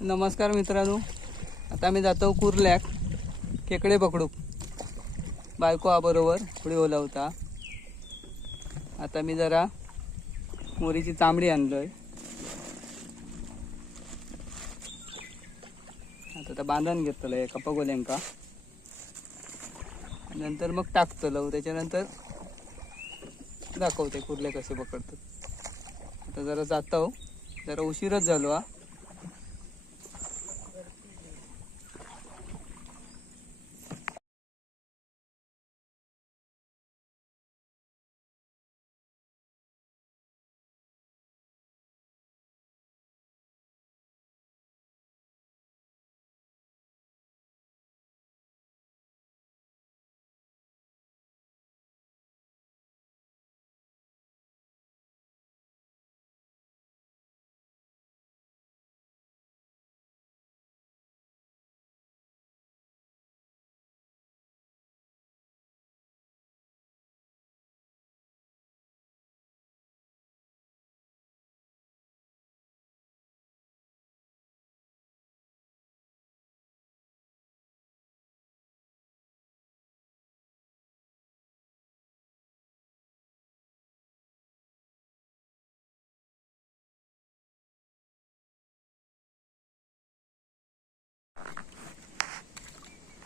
नमस्कार मित्रांनो, आता मी जातो कुर्ल्याक खेकडे पकडूक. बायको बरोबर पुढे ओला होता. आता मी जरा मोरीची तांबडी आणलोय. आता बांधून घेतलं एका पगोल्यांका, नंतर मग टाकतलो. त्याच्यानंतर दाखवते कुर्ले कसे पकडतात. आता जरा जातो, जरा उशीरच झालो हा.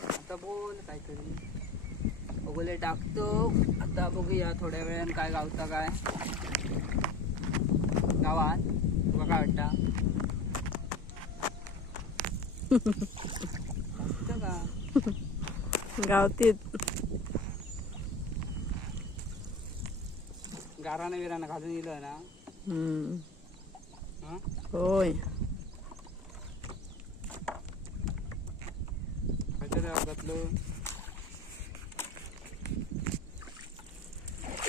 आता बोल काहीतरी. बघूले टाकतो. आता बघूया थोड्या वेळानं काय गावता. काय गावात तुला काय वाटतं? का गावतीत गारानं विरानं घालून दिलं ना. हा? होय.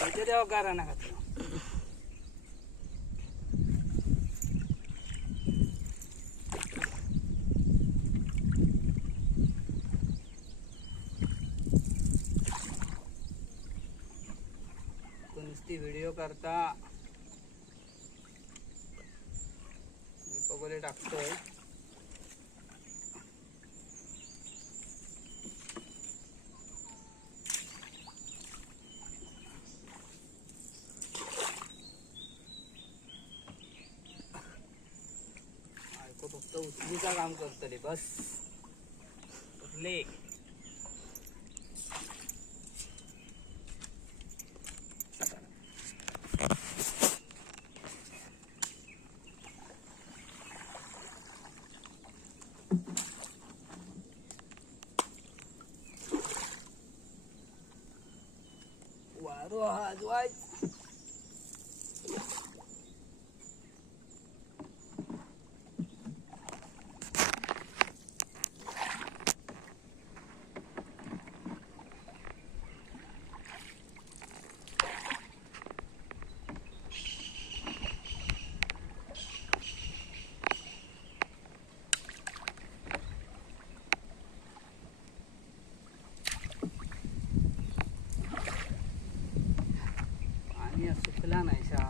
घातलं गारानं घातलं. नुसती व्हिडिओ करता मी पगोले टाकतोय. फक्त उचलीचा काम करतले बस. उचले वारो हात वाय. पाणी सुकला नाही शा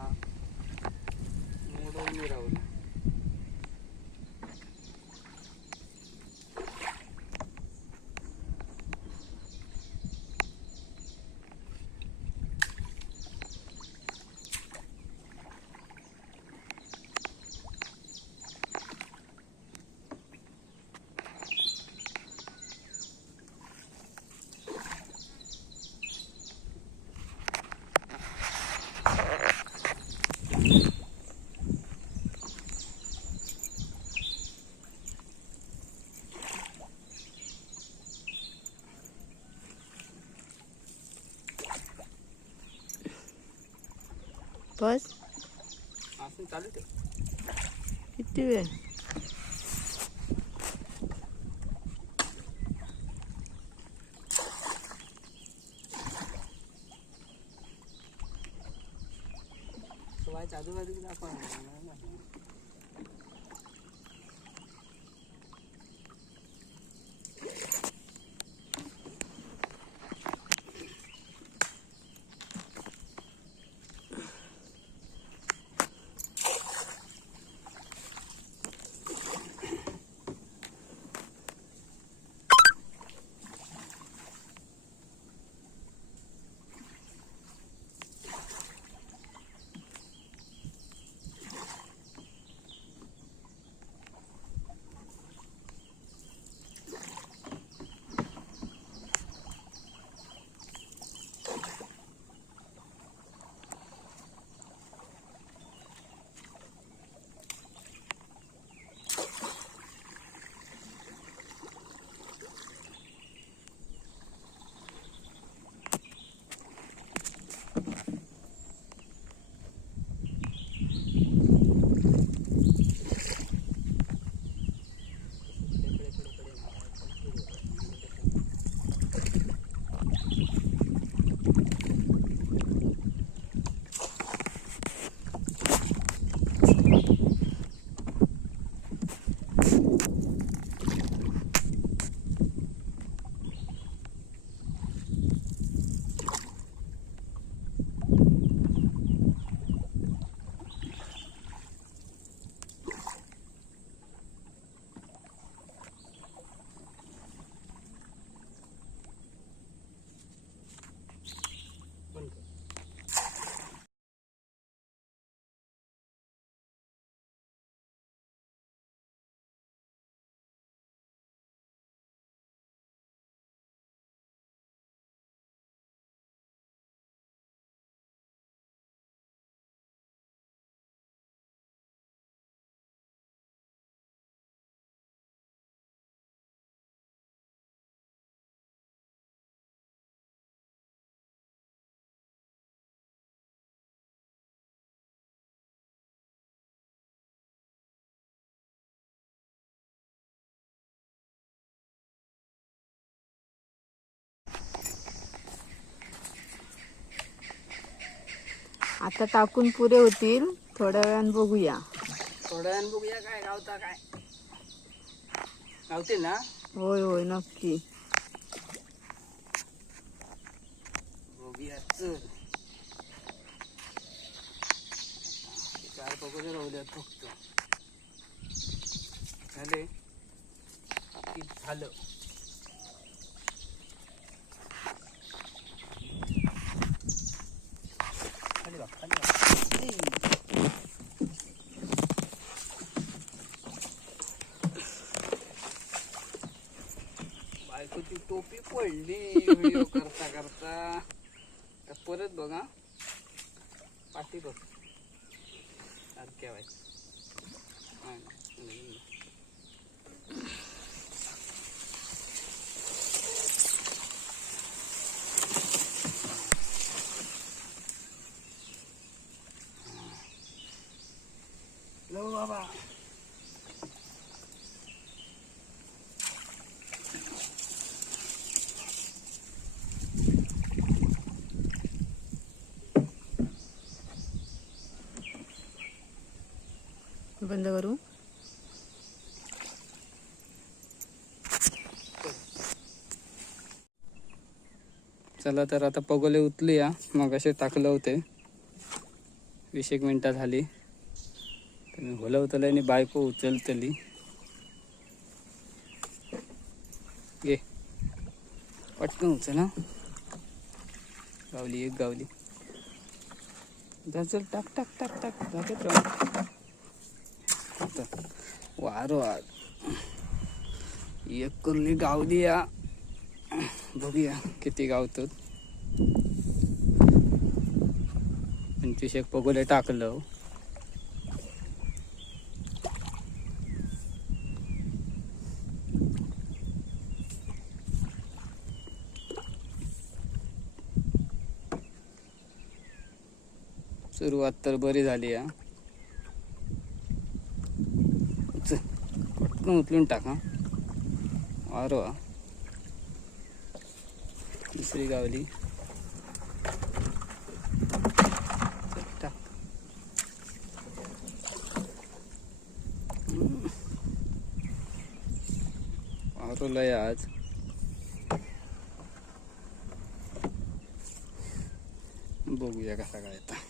मोडून मी राहू. बस असं चालू ठेव. किती वेळ? सवायच्या आजूबाजूला दाखवा. आता टाकून पुरे होतील, थोड्या वेळानं बघूया. थोड्या वेळानं बघूया काय गावता काय. गावतील ना? होय होय नक्की. बघूया चल. 4 पकोडे राहूद्यात फक्त. झाले की झालं. खाली बघ, खाली बघ. बायकोची टोपी पडली व्हिडिओ करता करता. तर परत बघा पाठी बघ सारख्या वाईट. लो बाबा बंद करू. चला तर आता पगोले उतलूया. मग असे टाकलं होते 20 मिनिटं झाली. तर मी हलवतलं आणि बायको उचलतली. घे पटकन उचल हा. गावली एक गावली. चल टाक टाक टाक टाक टाकत राह. वारो आज एक कुर्ली गावली या. बघूया किती गावतात. 25 पगोले टाकलं. सुरुवात तर बरी झाली या. पटकन उचलून टाका. वारो हा. दुसरी गावली. टाक. वारो लय आज. बघूया कसा काय आता.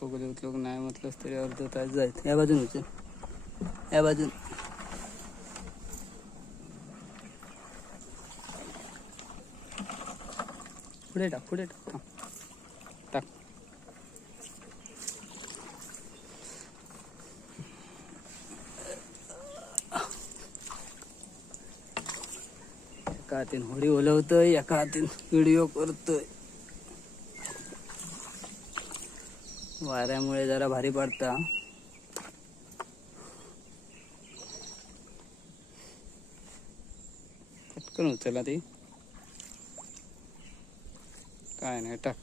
पगोले उचलूक नाही म्हटलंच तरी अर्धा तास जायचं. या बाजून उचल. या बाजून. पुढे टाक पुढे टाक. थांब. टाक. एका हातीन होडी ओलवतोय, एका हातीन व्हिडिओ करतोय. वाऱ्यामुळे जरा भारी पडता. पटकन उचला ती. काय नाही टाक.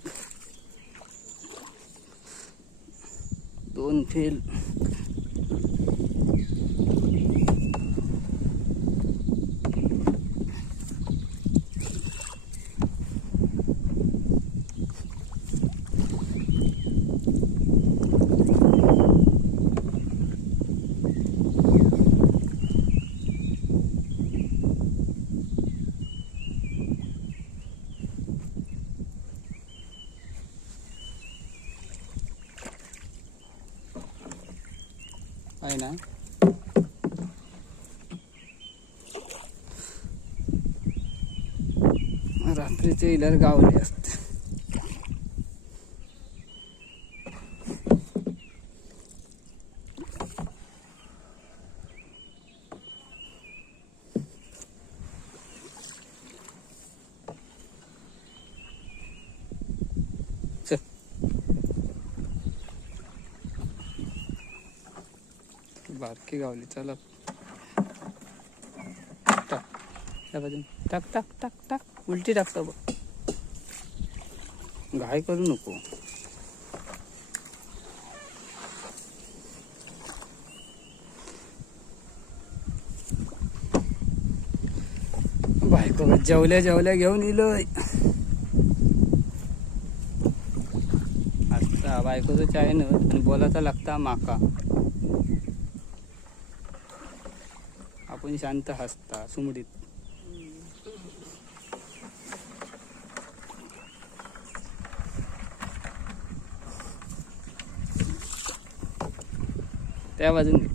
2 फेल. आहे ना. रात्रीचे इलर गावले असते. बारकी गावली. चला टाक. या बाजून टाक टाक टाक टाक. उलटी टाकतो बघ. घाई करू नको. बघा जेवल्या जेवल्या घेऊन इलोय. आता बायकोचं चाय न आणि बोलायचा लागता माका. आपण शांत हसता सुमडीत. त्या बाजून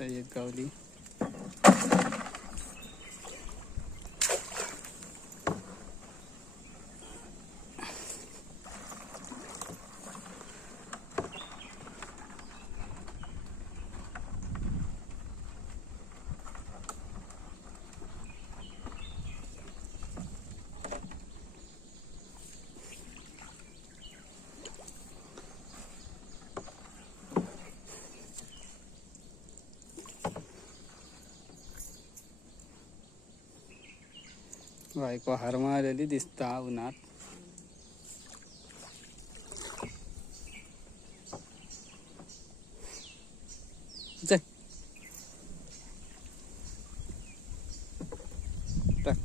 एक गावली. बायको हार मारलेली दिसता उन्हात. चल टाक.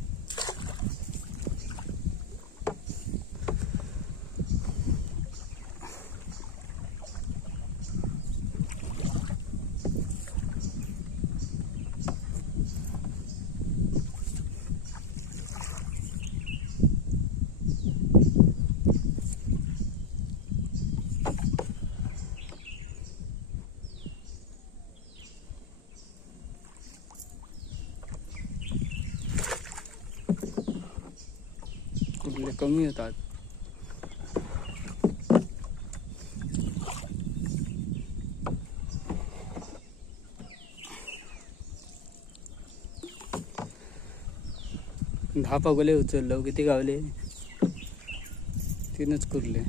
कुठले कमी होतात. दहा पगोले उचललो. किती गावले? 3च कुर्ले.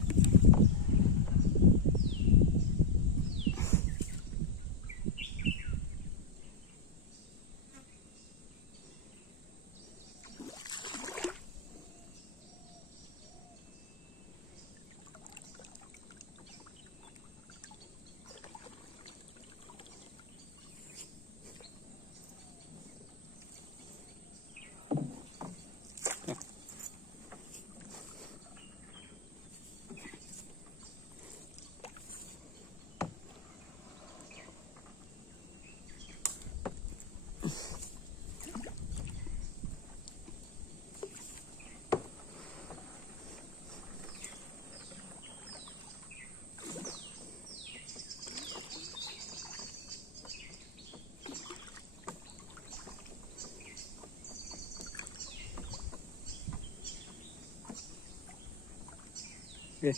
घे.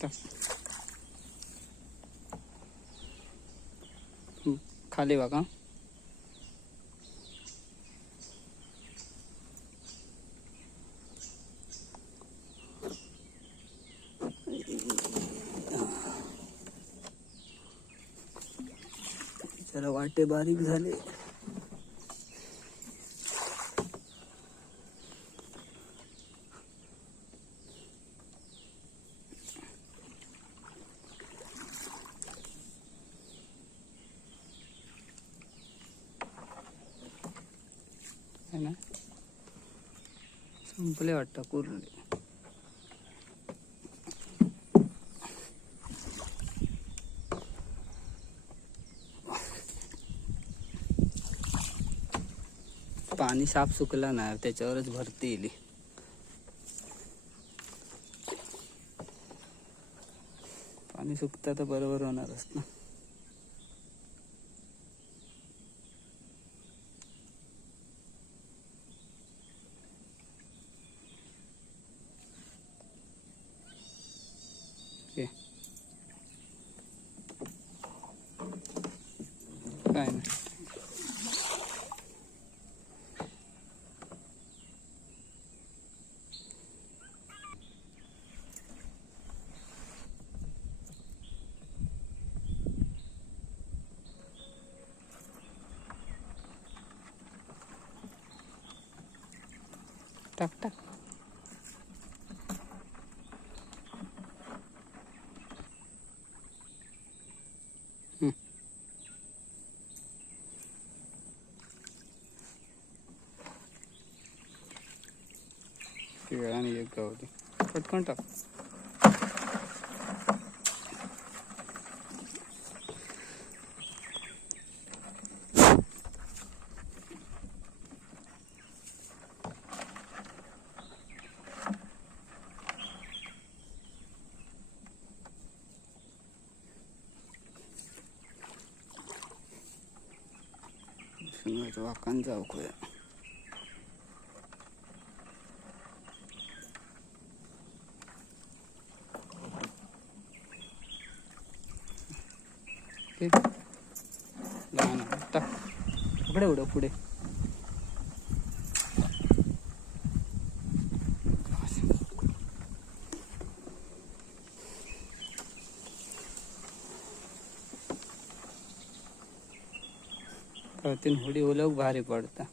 टाक. खाली बघा. जरा वाटे बारीक झाले. है ना, संपले वाटतं कुर्ले. पाणी साफ सुकला नाही, त्याच्यावरच भरती येईल. पाणी सुकता तर बरोबर होणारच ना. हे काय नाही. टाक टाक. आणि एक गावली पटकन टाक. वाकान जाऊ खोया. लहान टाक पुढे उडव पुढे. तीन होडी ओलव भारी पडता.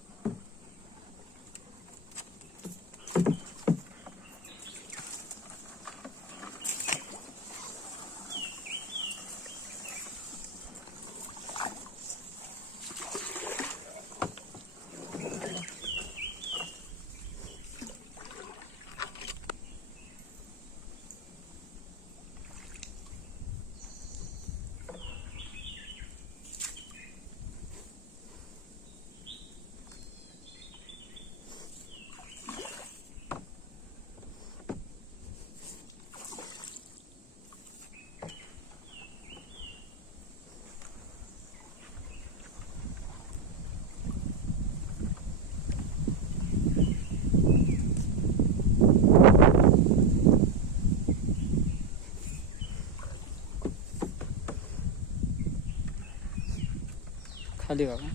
खाली बाबा.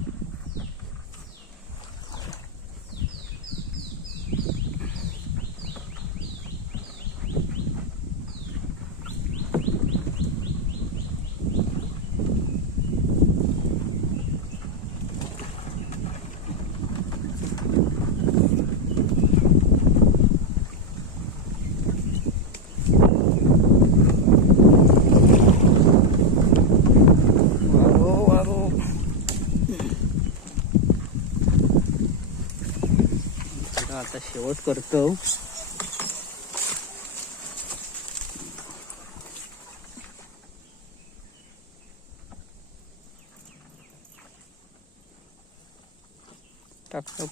आता शेवट करतो. टाकतो.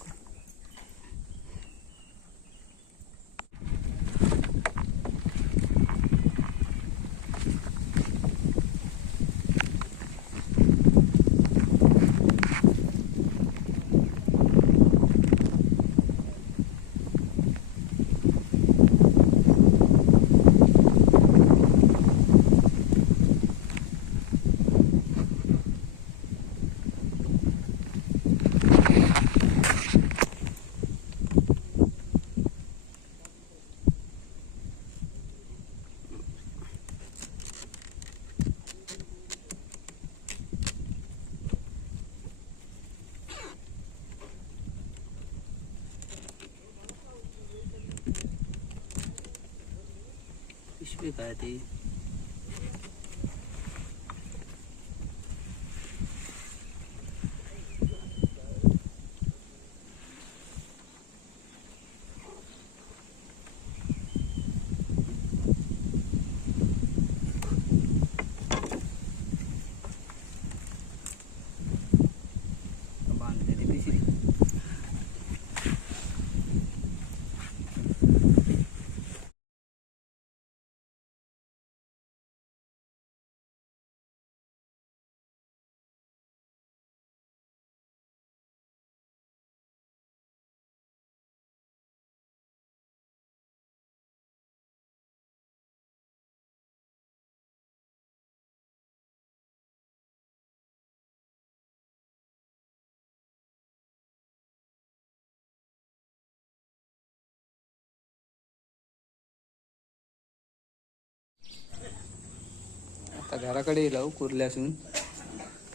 पिशवी काय ती आता घराकडे येलो कुर्ल्यासून.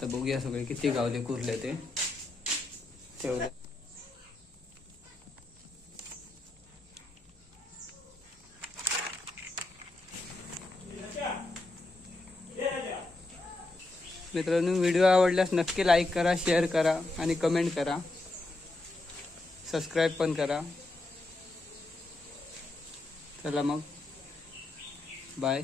तर बघूया सगळे किती गावले कुर्ले ते ठेवले. मित्रांनो, व्हिडिओ आवडल्यास नक्की लाईक करा, शेअर करा आणि कमेंट करा. सबस्क्राईब पण करा. चला मग, बाय.